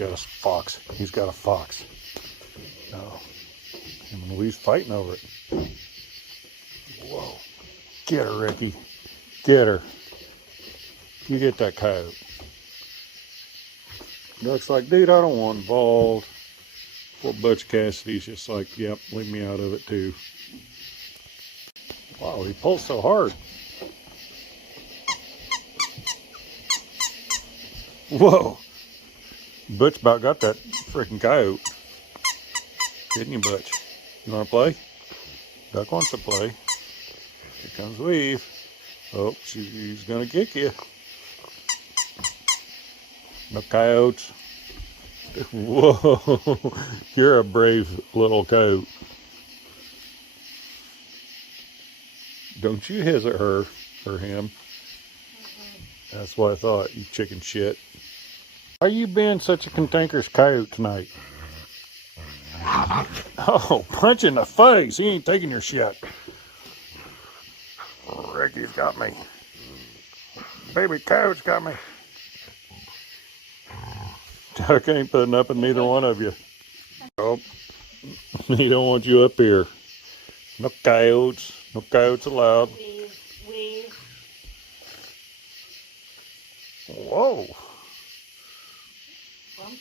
got a fox. He's got a fox. Oh, him and Louise fighting over it. Whoa. Get her, Ricky. Get her. You get that coyote. Duck's like, dude, I don't want involved. Poor Butch Cassidy's just like, yep, leave me out of it too. Wow, he pulls so hard. Whoa. Butch about got that freaking coyote. Didn't you, Butch? You want to play? Duck wants to play. Here comes Weave. Oh, he's going to kick you. No coyotes. Whoa. You're a brave little coyote. Don't you hesitate her or him. That's what I thought, you chicken shit. Why you being such a cantankerous coyote tonight? Oh, punch in the face. He ain't taking your shit. Ricky's got me. Baby coyote's got me. Duck ain't putting up with neither one of you. Oh, he don't want you up here. No coyotes. No coyotes allowed. Weave. Whoa.